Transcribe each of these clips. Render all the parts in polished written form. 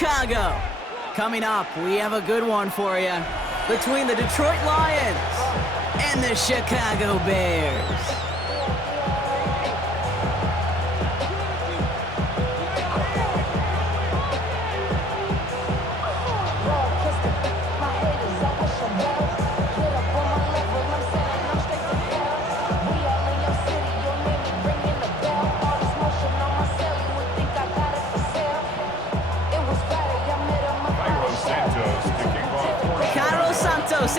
Chicago. Coming up, we have a good one for you between the Detroit Lions and the Chicago Bears.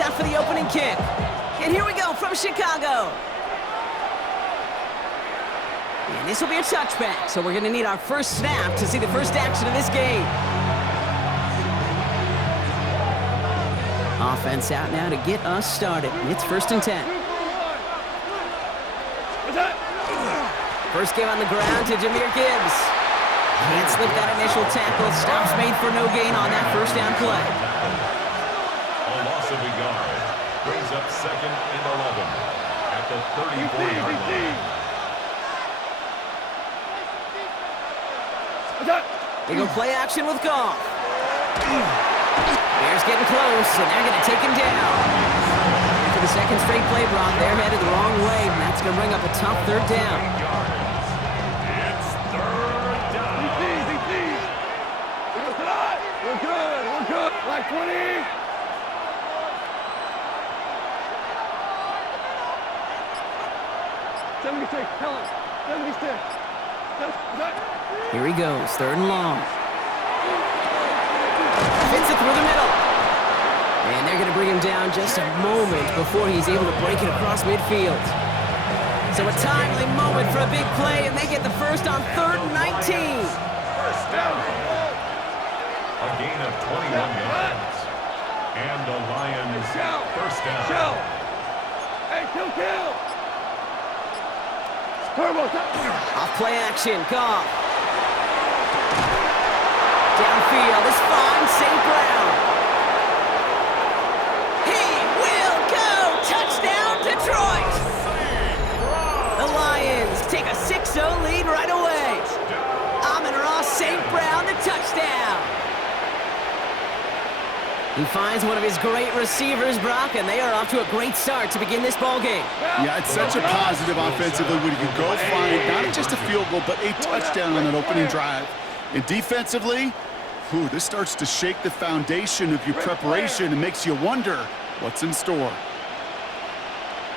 Out for the opening kick. And here we go from Chicago. And this will be a touchback, so we're going to need our first snap to see the first action of this game. Offense out now to get us started. It's 1st and 10. First game on the ground to Jahmyr Gibbs. Can't slip that initial tackle. Stops made for no gain on that first down play. Of a yard brings up 2nd and 11 at the 34-yard line. They go play action with Goff. Bears getting close, and they're going to take him down. For the second straight play, Brock, they're headed the wrong way, and that's going to bring up a tough 3rd down. It's 3rd down. We're good. Like 20. Here he goes, 3rd and long. Fits it through the middle. And they're going to bring him down just a moment before he's able to break it across midfield. So a timely moment for a big play, and they get the first on 3rd and 19. First down. A gain of 21 yards. And the Lions first down. Hey, kill. Off play action, Goff. Downfield is fine, St. Brown. He will go! Touchdown, Detroit! The Lions take a 6-0 lead right away. Amon-Ra St. Brown, the touchdown. He finds one of his great receivers, Brock, and they are off to a great start to begin this ball game. Yeah, it's such a positive offensively when you go find not just a field goal, but a touchdown on that opening drive. And defensively, this starts to shake the foundation of your preparation and makes you wonder what's in store.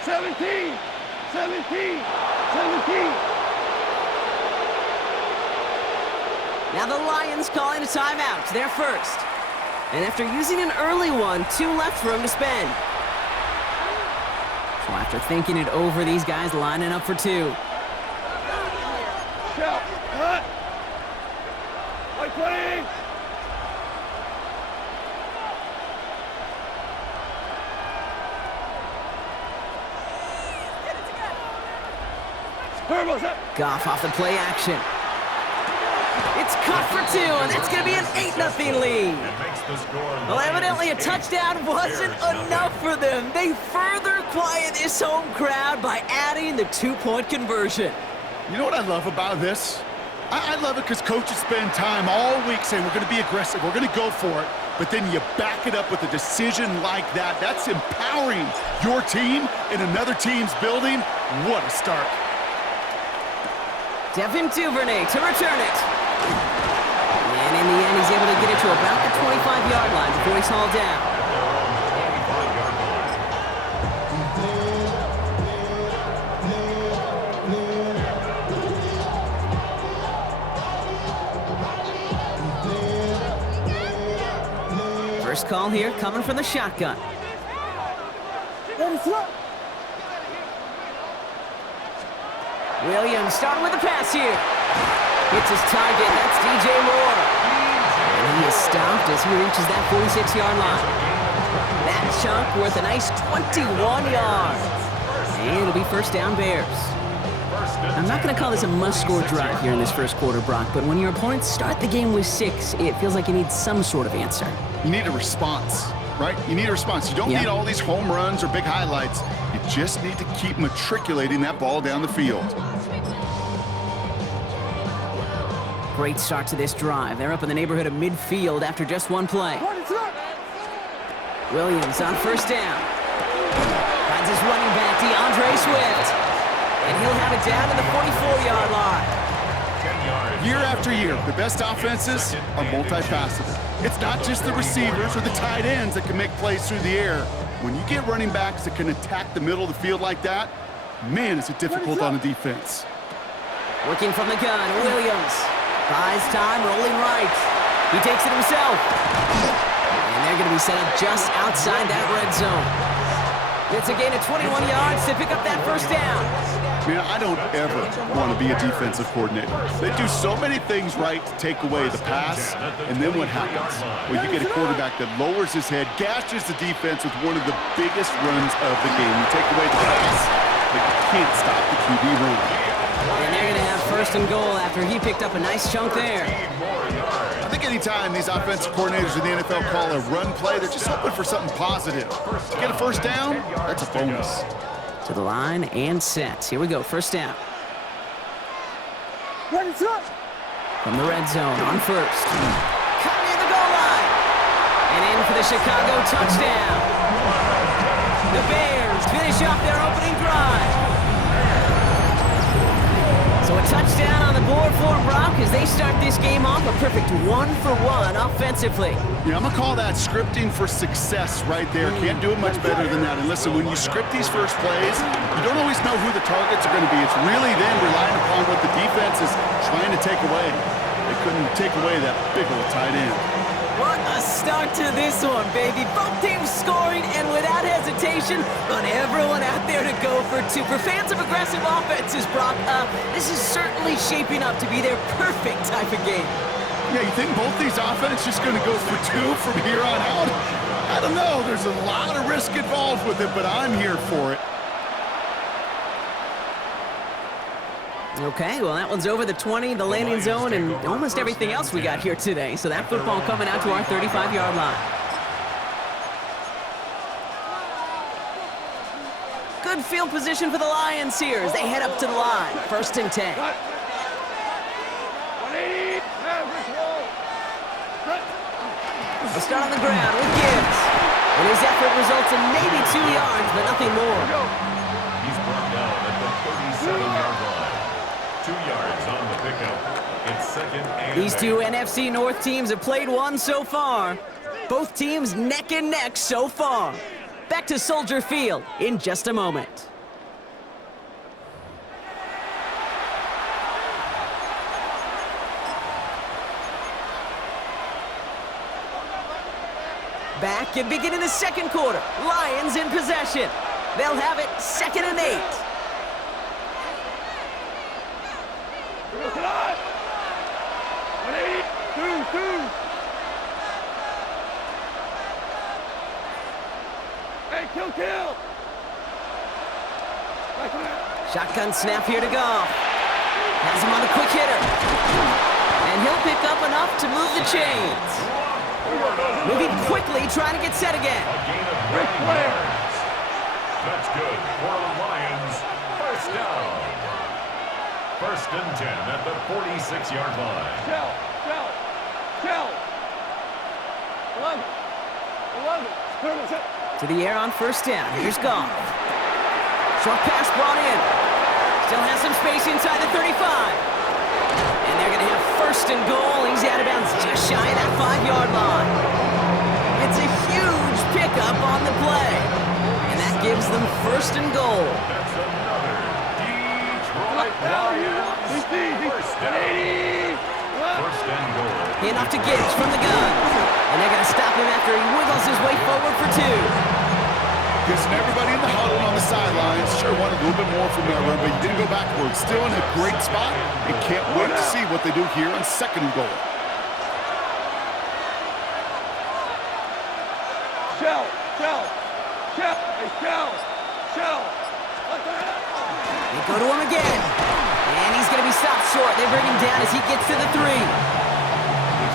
17. Now the Lions calling a timeout. They're first. And after using an early one, 2 left for him to spend. So after thinking it over, these guys lining up for 2. Cut. Like 20. Goff off the play action. It's caught for 2, and that's going to be an 8-0 lead. Well, evidently a touchdown wasn't enough for them. They further quiet this home crowd by adding the 2-point conversion. You know what I love about this? I love it because coaches spend time all week saying we're going to be aggressive, we're going to go for it, but then you back it up with a decision like that. That's empowering your team in another team's building. What a start. Devin Duvernay to return it. And in the end, he's able to get it to about the 25-yard line before he's hauled down. First call here coming from the shotgun. Williams starting with the pass here. Hits his target, that's DJ Moore. And he is stopped as he reaches that 46-yard line. That chunk worth a nice 21 yards. And it'll be first down Bears. I'm not going to call this a must-score drive here in this first quarter, Brock, but when your opponents start the game with 6, it feels like you need some sort of answer. You need a response, right? You need a response. You don't need all these home runs or big highlights. You just need to keep matriculating that ball down the field. Great start to this drive. They're up in the neighborhood of midfield after just one play. Williams on first down. Finds his running back, DeAndre Swift. And he'll have it down to the 44-yard line. Year after year, the best offenses are multifaceted. It's not just the receivers or the tight ends that can make plays through the air. When you get running backs that can attack the middle of the field like that, man, is it difficult on a defense. Working from the gun, Williams. Buys time, rolling right. He takes it himself. And they're going to be set up just outside that red zone. It's a gain of 21 yards to pick up that first down. Man, I don't ever want to be a defensive coordinator. They do so many things right to take away the pass, and then what happens? Well, you get a quarterback that lowers his head, gashes the defense with one of the biggest runs of the game. You take away the pass, but you can't stop the QB run. And they're going to have first and goal after he picked up a nice chunk there. I think anytime these offensive coordinators in the NFL call a run play, they're just hoping for something positive. To get a first down, that's a bonus. To the line and set. Here we go, first down. From the red zone on first. Cut near the goal line. And in for the Chicago touchdown. The Bears finish off their opening drive. So a touchdown on the board for Brock as they start this game off a perfect 1-for-1 offensively. Yeah, I'm going to call that scripting for success right there. Can't do it much better than that. And listen, when you script these first plays, you don't always know who the targets are going to be. It's really then relying upon what the defense is trying to take away. They couldn't take away that big old tight end. What a start to this one, baby. Both teams scoring, and without hesitation, on everyone out there to go for two. For fans of aggressive offenses, Brock, this is certainly shaping up to be their perfect type of game. Yeah, you think both these offenses just going to go for two from here on out? I don't know. There's a lot of risk involved with it, but I'm here for it. Okay, well, that one's over the 20, the landing zone, and almost everything else we got here today. So that football coming out to our 35-yard line. Good field position for the Lions here as they head up to the line. First and 10. A start on the ground with Gibbs. And his effort results in maybe 2 yards, but nothing more. He's brought down at the 37-yard line. 2 yards on the pickup. It's second and These two NFC North teams have played one so far. Both teams neck and neck so far. Back to Soldier Field in just a moment. Back and beginning the second quarter. Lions in possession. They'll have it second and 8. Hey, kill! Shotgun snap here to Goff. Has him on a quick hitter. And he'll pick up enough to move the chains. Moving quickly, trying to get set again. a gain of 9 yards. That's good for the Lions. First down. First and 10 at the 46-yard line. Shell. 11. To the air on first down. Here's Goff. Short pass brought in. Still has some space inside the 35. And they're going to have first and goal. He's out of bounds just shy of that 5-yard line. It's a huge pickup on the play. And that gives them first and goal. That's another Detroit Lions first down. First and goal. Hand off to Gibbs from the gun. And they're going to stop him after he wiggles his way forward for 2. Guessing everybody in the huddle on the sidelines sure wanted a little bit more from that run, but he didn't go backwards. Still in a great spot and can't wait to see what they do here on second and goal. Shell. They go to him again. And he's going to be stopped short. They bring him down as he gets to the 3.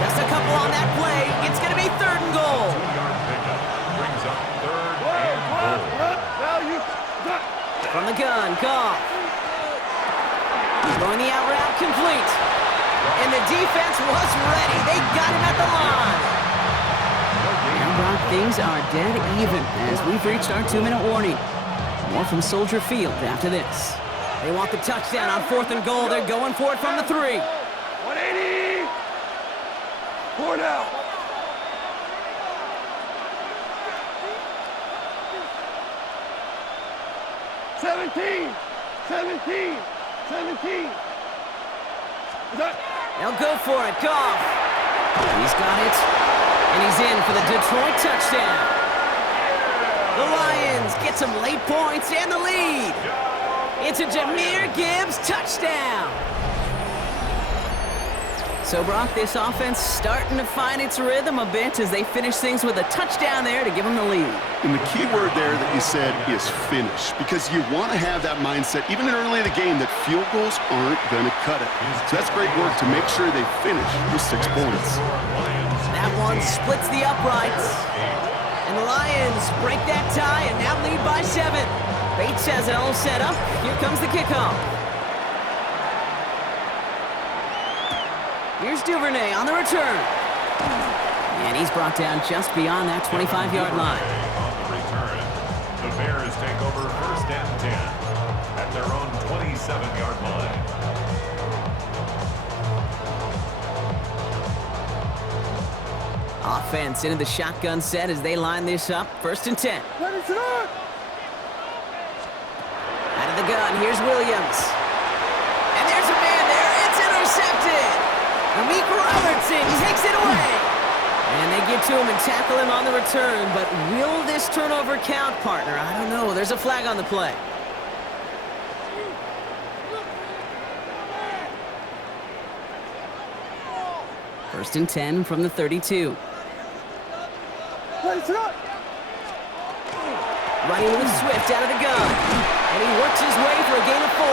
Just a couple on that play. It's going to be third and goal. 2-yard pickup brings up third and goal. From the gun, Goff. Throwing the out route complete. And the defense was ready. They got him at the line. Now, Brock, things are dead even as we've reached our 2-minute warning. More from Soldier Field after this. They want the touchdown on 4th and goal. They're going for it from the 3. 180. 4 down. Seventeen. They'll go for it. Goff. He's got it. And he's in for the Detroit touchdown. The Lions get some late points and the lead. It's a Jahmyr Gibbs touchdown. So, Brock, this offense starting to find its rhythm a bit as they finish things with a touchdown there to give them the lead. And the key word there that you said is finish, because you want to have that mindset, even early in the game, that field goals aren't going to cut it. So that's great work to make sure they finish with 6 points. That one splits the uprights. And the Lions break that tie and now lead by 7. Bates has it all set up. Here comes the kickoff. Here's Duvernay on the return. And he's brought down just beyond that 25-yard line. On the return, the Bears take over 1st and 10 at their own 27-yard line. Offense into the shotgun set as they line this up. 1st and 10. Let it start. Out of the gun, here's Williams. And there's a man there. It's intercepted. Malik Robertson takes it away. And they get to him and tackle him on the return. But will this turnover count, partner? I don't know. There's a flag on the play. First and 10 from the 32. Let it start. Running with Swift out of the gun. And he works his way for a gain of 4.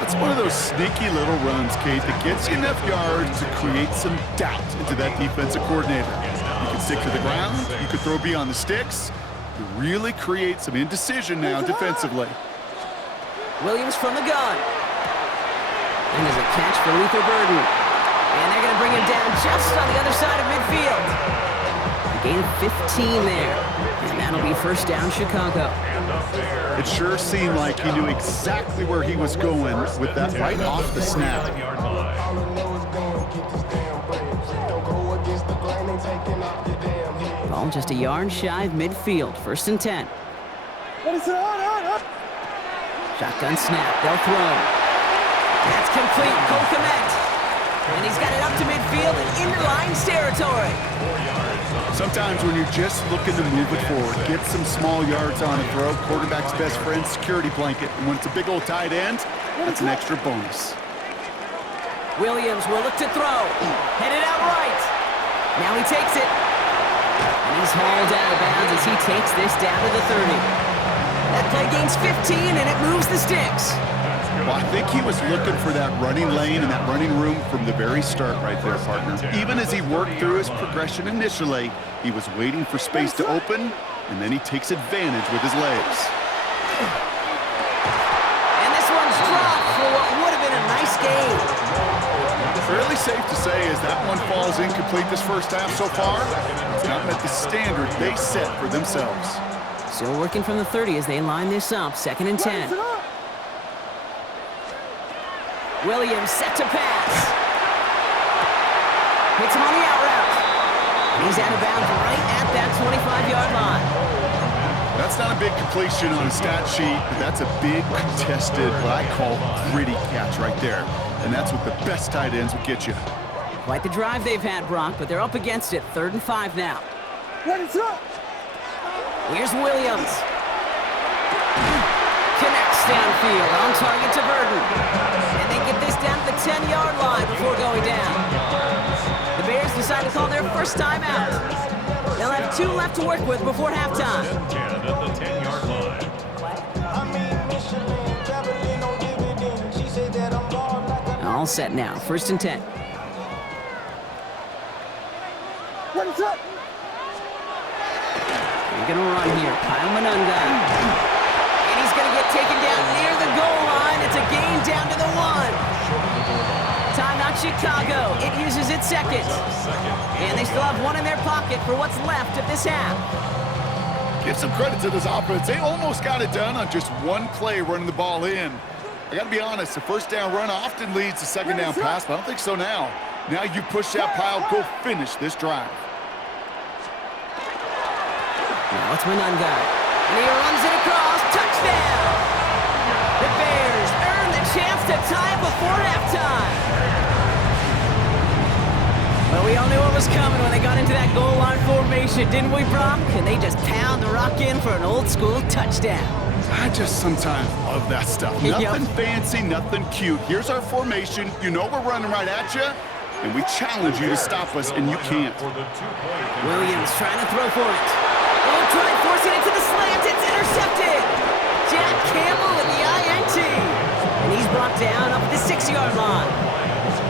That's one of those sneaky little runs, Kate, that gets you enough yards to create some doubt into that defensive coordinator. You can stick to the ground, you can throw beyond the sticks. You really create some indecision now defensively. Williams from the gun. And there's a catch for Luther Burden. And they're going to bring him down just on the other side of midfield. A gain of 15 there. And that'll be 1st down Chicago. It sure seemed like he knew exactly where he was going with that right off the snap. Ball just a yard shy of midfield. 1st and 10. Let it start. Shotgun snap. They'll throw. That's complete. Cole Kmet. And he's got it up to midfield and into Lions territory. Sometimes when you're just looking to move it forward, get some small yards on a throw, quarterback's best friend, security blanket. And when it's a big old tight end, that's an extra bonus. Williams will look to throw. Headed out right. Now he takes it. And he's hauled out of bounds as he takes this down to the 30. That play gains 15 and it moves the sticks. Well, I think he was looking for that running lane and that running room from the very start right there, partner. Even as he worked through his progression initially, he was waiting for space to open, and then he takes advantage with his legs. And this one's dropped for what would have been a nice gain. Fairly safe to say as that one falls incomplete this first half so far, it's not met the standard they set for themselves. Still working from the 30 as they line this up. 2nd and 10. Williams set to pass. Hits him on the out route. He's out of bounds right at that 25-yard line. That's not a big completion on a stat sheet, but that's a big contested, what I call gritty catch right there. And that's what the best tight ends will get you. Quite the drive they've had, Brock, but they're up against it. 3rd and 5 now. Let it start. Here's Williams. Connects downfield, on target to Burden. And they get this down to the 10-yard line before going down. The Bears decide to call their first timeout. They'll have 2 left to work with before halftime. 10 at the 10-yard line. All set now. 1st and 10. Let it start. They're going to run here. Kyle Manunga. And he's going to get taken down near the goal line. It's a gain down to the 1. Timeout Chicago. It uses its second. And they still have one in their pocket for what's left of this half. Give some credit to this offense. They almost got it done on just one play running the ball in. I got to be honest, the first down run often leads to second down pass, but I don't think so now. Now you push that pile, go finish this drive. Now it's Manunga. And he runs it across. Touchdown! The Bears earn the chance to tie it before halftime. Well, we all knew what was coming when they got into that goal line formation, didn't we, Brock? And they just pound the rock in for an old-school touchdown. I just sometimes love that stuff. Nothing fancy, nothing cute. Here's our formation. You know we're running right at you, and we challenge you to stop us, and you can't. Williams trying to throw for it. Oh, trying forcing it to the slant. It's intercepted. Jack Campbell with the INT. And he's brought down up the 6-yard line.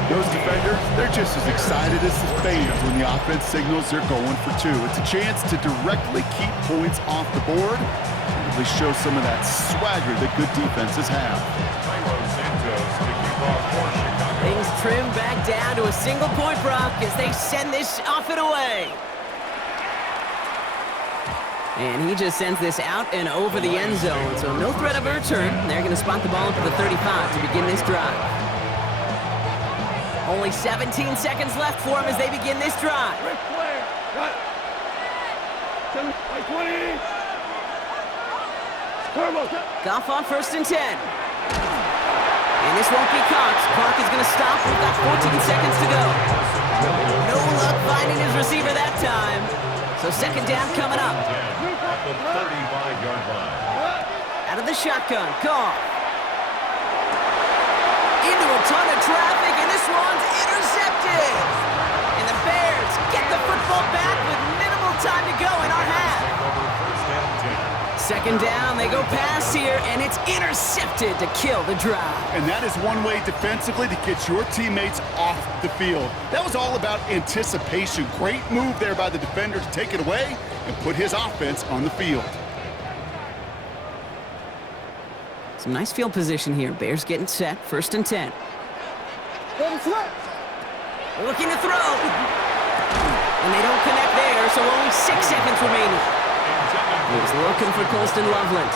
Those defenders, they're just as excited as the fans when the offense signals they're going for two. It's a chance to directly keep points off the board and really show some of that swagger that good defenses have. Things trim back down to a single point, Brock, as they send this off and away. And he just sends this out and over the end zone, so no threat of a return. They're going to spot the ball up at the 35 to begin this drive. Only 17 seconds left for him as they begin this drive. Goff on 1st and 10. And this won't be caught. Clock is going to stop. We've got 14 seconds to go. No luck finding his receiver that time. So second down coming up. At the 35-yard line. Out of the shotgun, Goff. Into a ton of traffic, and this one's intercepted. And the Bears get the football back with minimal time to go in our half. Second down, they go pass here, and it's intercepted to kill the drive. And that is one way defensively to get your teammates off the field. That was all about anticipation. Great move there by the defender to take it away and put his offense on the field. Some nice field position here. Bears getting set, 1st and 10. Looking to throw. And they don't connect there, so only 6 seconds remaining. He's looking for Colston Loveland.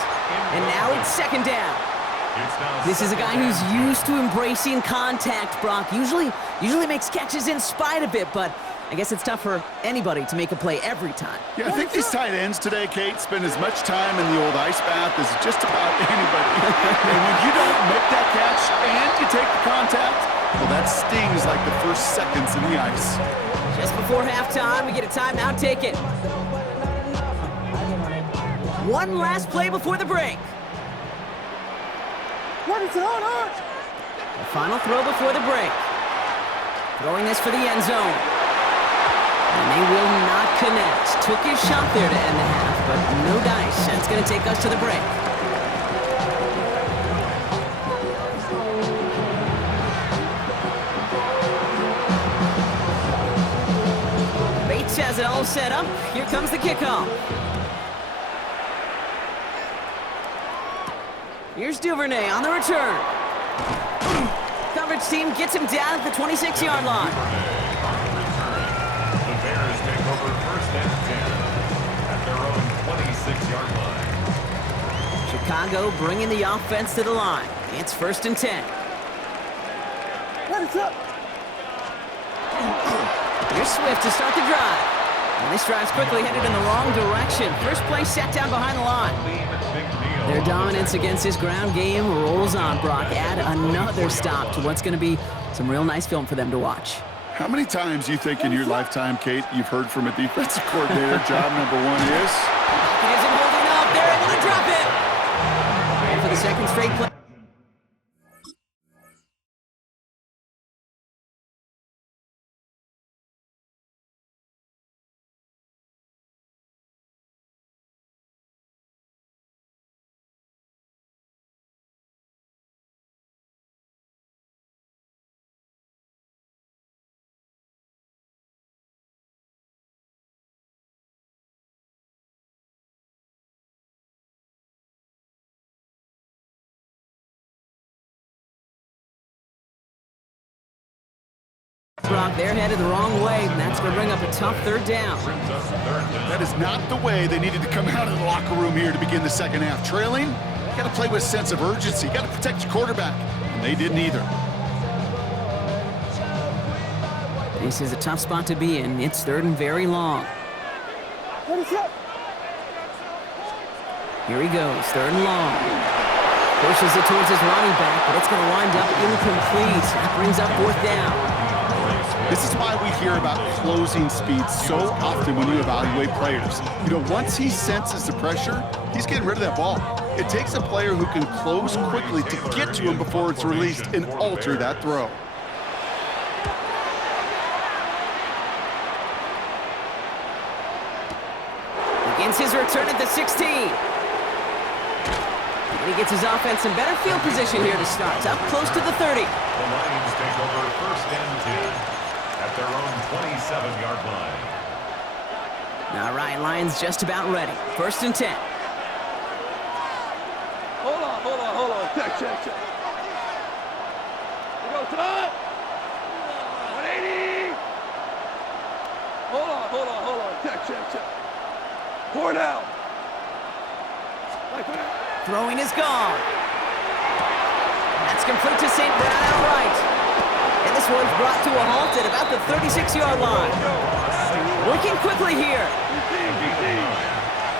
And now it's second down. This is a guy who's used to embracing contact, Brock. Usually makes catches in spite of it, but I guess it's tough for anybody to make a play every time. Yeah, I think these tight ends today, Kate, spend as much time in the old ice bath as just about anybody. And when you don't make that catch and you take the contact, well, that stings like the first seconds in the ice. Just before halftime, we get a timeout taken. One last play before the break. The final throw before the break. Throwing this for the end zone. And they will not connect. Took his shot there to end the half, but no dice. That's going to take us to the break. Bates has it all set up. Here comes the kickoff. Here's Duvernay on the return. Coverage team gets him down at the 26-yard line. The Bears take over 1st and 10 at their own 26-yard line. Chicago bringing the offense to the line. It's 1st and 10. Here's Swift to start the drive. And this drive's quickly headed in the wrong direction. First play set down behind the line. Their dominance against this ground game rolls on, Brock. Add another stop to what's going to be some real nice film for them to watch. How many times you think in your lifetime, Kate, you've heard from a defensive coordinator, job number 1 is? It isn't holding up. They're able to drop it. And for the second straight play. Brock. They're headed the wrong way, and that's going to bring up a tough third down. That is not the way they needed to come out of the locker room here to begin the second half. Trailing, you got to play with a sense of urgency. You got to protect your quarterback, and they didn't either. This is a tough spot to be in. It's third and very long. Here he goes, third and long. Pushes it towards his running back, but it's going to wind up incomplete. That brings up fourth down. This is why we hear about closing speed so often when you evaluate players. You know, once he senses the pressure, he's getting rid of that ball. It takes a player who can close quickly to get to him before it's released and alter that throw. Begins his return at the 16. And he gets his offense in better field position here to start. It's up close to the 30. The Lions take over first and 10 at their own 27-yard line. All right, Lions just about ready. First and 10. Hold on. Check. We go top. 180. Hold on. Check. 4 down. Throwing is gone. That's complete to St. Brown outright. And this one's brought to a halt at about the 36-yard line. Working quickly here.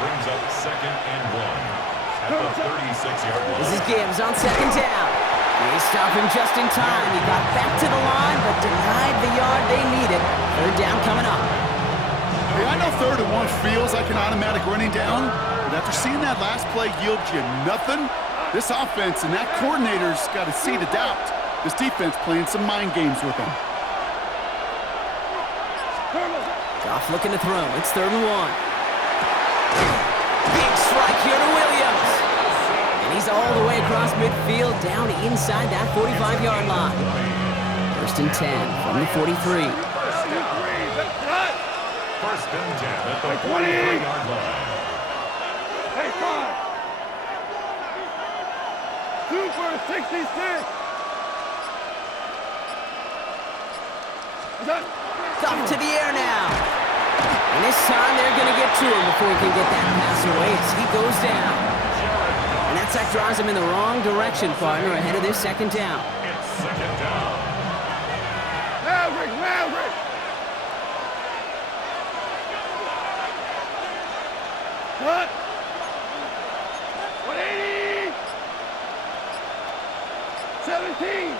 Brings up second and 1 at the 36-yard line. This is Gibbs on second down. They stop him just in time. He got back to the line, but denied the yard they needed. Third down coming up. Hey, I know third and 1 feels like an automatic running down, but after seeing that last play yield you nothing, this offense and that coordinator's got a seed of doubt. This defense playing some mind games with them. Goff looking to throw. It's third and 1. Big strike here to Williams. And he's all the way across midfield, down inside that 45-yard line. First and 10 from the 43. First and 10 at the 43-yard line. Hey, 5. 2 for 66. Goff to the air now. And this time they're going to get to him before he can get that pass away as he goes down. And that sack draws him in the wrong direction, partner, ahead of this second down. It's second down. Maverick. Cut. 180. 17.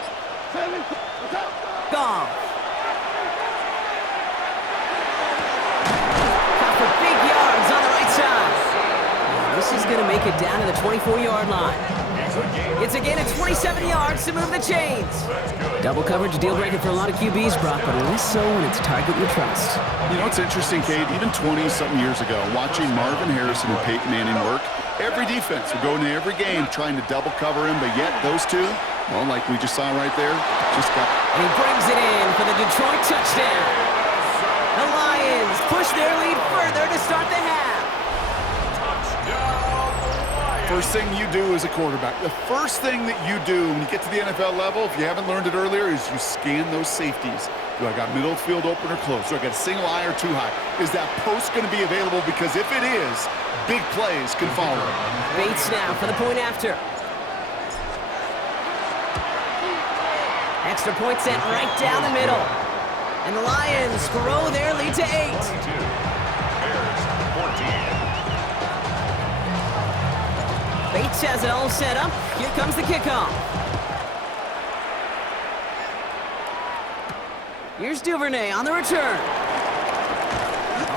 What's up? Goff. Got for big yards on the right side. This is going to make it down to the 24-yard line. It's a gain of 27 yards to move the chains. Double coverage, a deal breaker for a lot of QBs, Brock, but less so when it's a target you trust. You know, it's interesting, Kate, even 20-something years ago, watching Marvin Harrison and Peyton Manning work, every defense would go into every game trying to double cover him, but yet those two, well, like we just saw right there, just got... And he brings it in for the Detroit touchdown. The Lions push their lead further to start the half. First thing you do as a quarterback, the first thing that you do when you get to the NFL level, if you haven't learned it earlier, is you scan those safeties. Do I got middle field open or close? Do I got a single high or too high? Is that post going to be available? Because if it is, big plays can follow. Bates now for the point after. Extra point sent right down the middle. And the Lions grow their lead to 8. Bears 14. Bates has it all set up. Here comes the kickoff. Here's Duvernay on the return.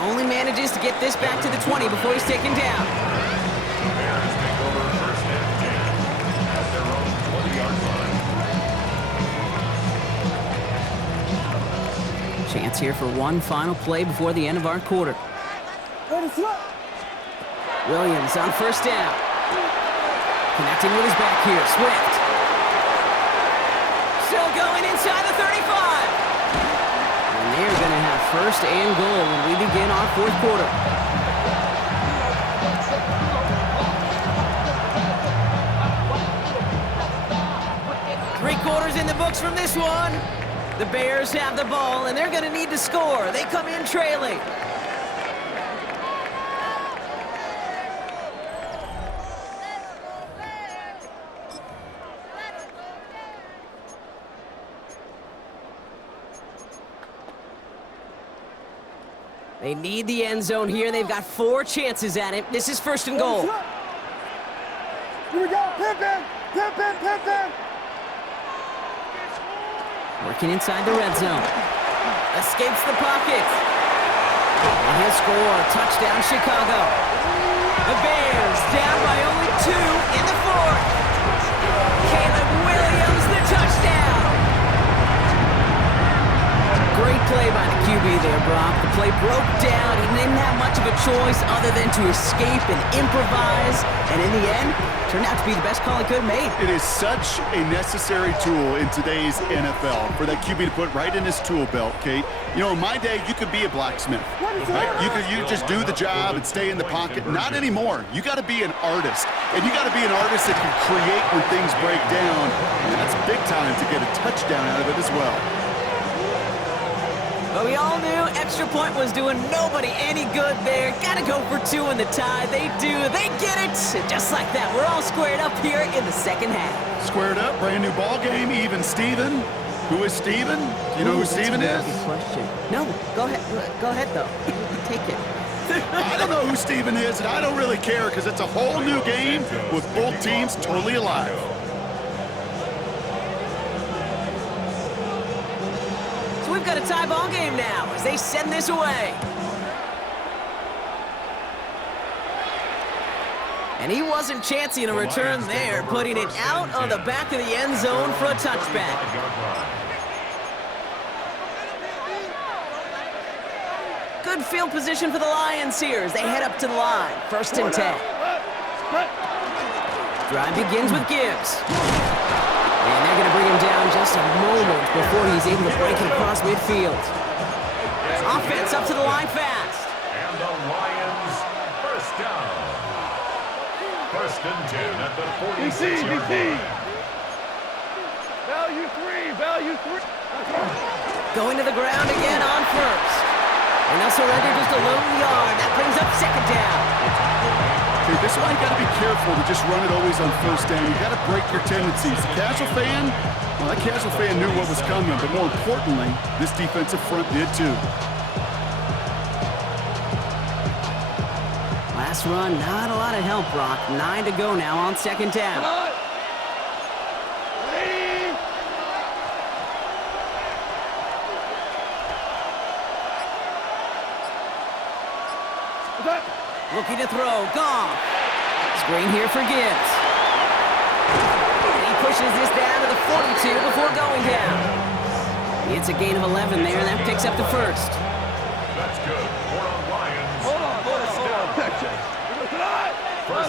Only manages to get this back to the 20 before he's taken down. Bears take over first and 10 at their own 20-yard line. Chance here for one final play before the end of our quarter. Williams on first down. Connecting with his back here, Swift. Still going inside the 35. And they're going to have first and goal when we begin our fourth quarter. Three quarters in the books from this one. The Bears have the ball, and they're going to need to score. They come in trailing. They need the end zone here. They've got 4 chances at it. This is first and goal. Here we go. Pimpin'! Pimpin'! Pimpin'! Working inside the red zone. Escapes the pocket. And he'll score. Touchdown, Chicago. The Bears down by only 2 in the 4th. Caleb Williams, the touchdown. Great play by the QB there, Brock. The play broke down. He didn't have much of a choice other than to escape and improvise. And in the end, turned out to be the best call he could have made. It is such a necessary tool in today's NFL for that QB to put right in his tool belt, Kate. You know, in my day, you could be a blacksmith, right? You just do the job and stay in the pocket. Not anymore. You got to be an artist, and you got to be an artist that can create when things break down. And that's big time to get a touchdown out of it as well. But we all knew extra point was doing nobody any good there. Got to go for 2 in the tie. They do. They get it. Just like that, we're all squared up here in the second half. Squared up, brand new ball game, even Steven. Who is Steven? Do you know who Steven is? Good question. No, go ahead. Go ahead, though. Take it. I don't know who Steven is, and I don't really care because it's a whole new game with both teams totally alive. We've got a tie ball game now as they send this away. And he wasn't chancing a return there, putting it out on the back of the end zone for a touchback. Good field position for the Lions here as they head up to the line. First and 10. Drive begins with Gibbs. And they're going to bring him down just a moment before he's able to break it across midfield. Offense up to the line fast. And the Lions first down. First and 10 at the 46-yard line. Value 3! Value 3! Going to the ground again on first. And they'll surrender just a lone yard. That brings up second down. Okay, this is why you got to be careful to just run it always on first down. You got to break your tendencies. The casual fan, well, that casual fan knew what was coming, but more importantly, this defensive front did too. Last run, not a lot of help, Brock. 9 to go now on second down. Looking to throw, Goff. Screen here for Gibbs. And he pushes this down to the 42 before going down. It's a gain of 11 there, and that picks up the first. That's good. For the Lions. Hold on. First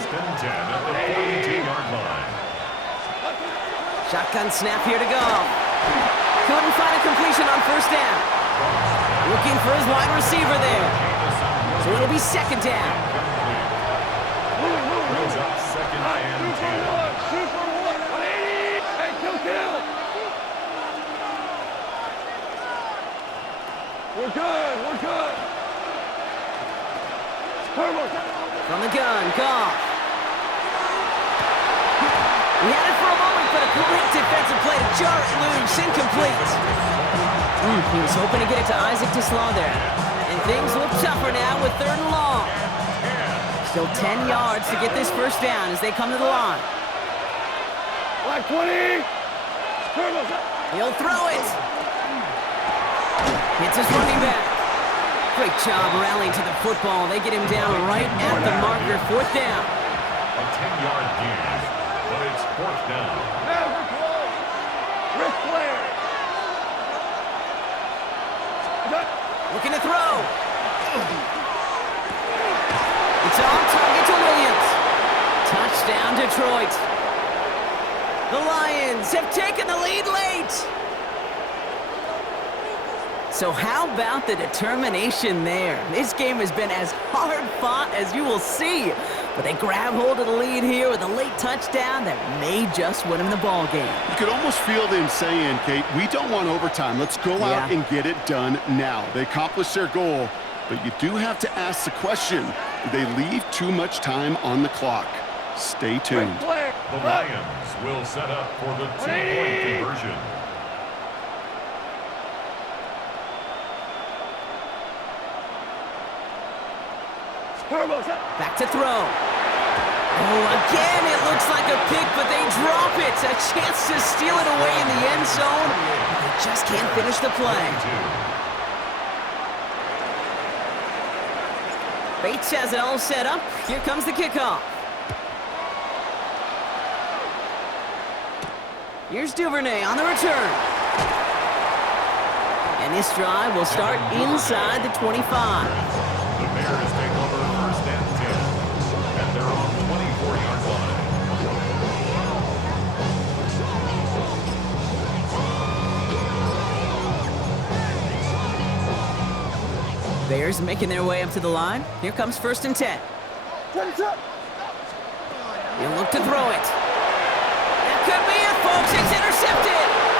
and 10 at the 42-yard line. Shotgun snap here to Goff. Couldn't find a completion on first down. Looking for his wide receiver there. So it'll be second down. Brings up second and 10. Super 180! Hey, kill! We're good! From the gun, Goff. He had it for a moment, but a great defensive play to jar it loose, incomplete. He was hoping to get it to Isaac Tislaw there. And things look tougher now with 3rd and long. Still 10 yards to get this first down as they come to the line. Black 20! He'll throw it. Hits his running back. Great job rallying to the football. They get him down right at the marker, 4th down. A 10-yard gain, but it's 4th down. Rick Flair! Looking to throw. It's on target to Williams. Touchdown, Detroit. The Lions have taken the lead late. So how about the determination there? This game has been as hard-fought as you will see. But they grab hold of the lead here with a late touchdown that may just win them the ball game. You could almost feel them saying, Kate, we don't want overtime. Let's go out and get it done now. They accomplished their goal, but you do have to ask the question, do they leave too much time on the clock? Stay tuned. The Lions will set up for the two-point conversion. Back to throw. Oh, again, it looks like a pick, but they drop it. A chance to steal it away in the end zone. But they just can't finish the play. Bates has it all set up. Here comes the kickoff. Here's Duvernay on the return. And this drive will start inside the 25. The Bears take over first and 10 at their own 24-yard line. Bears making their way up to the line. Here comes first and 10. He'll look to throw it. That could be it, folks. It's intercepted.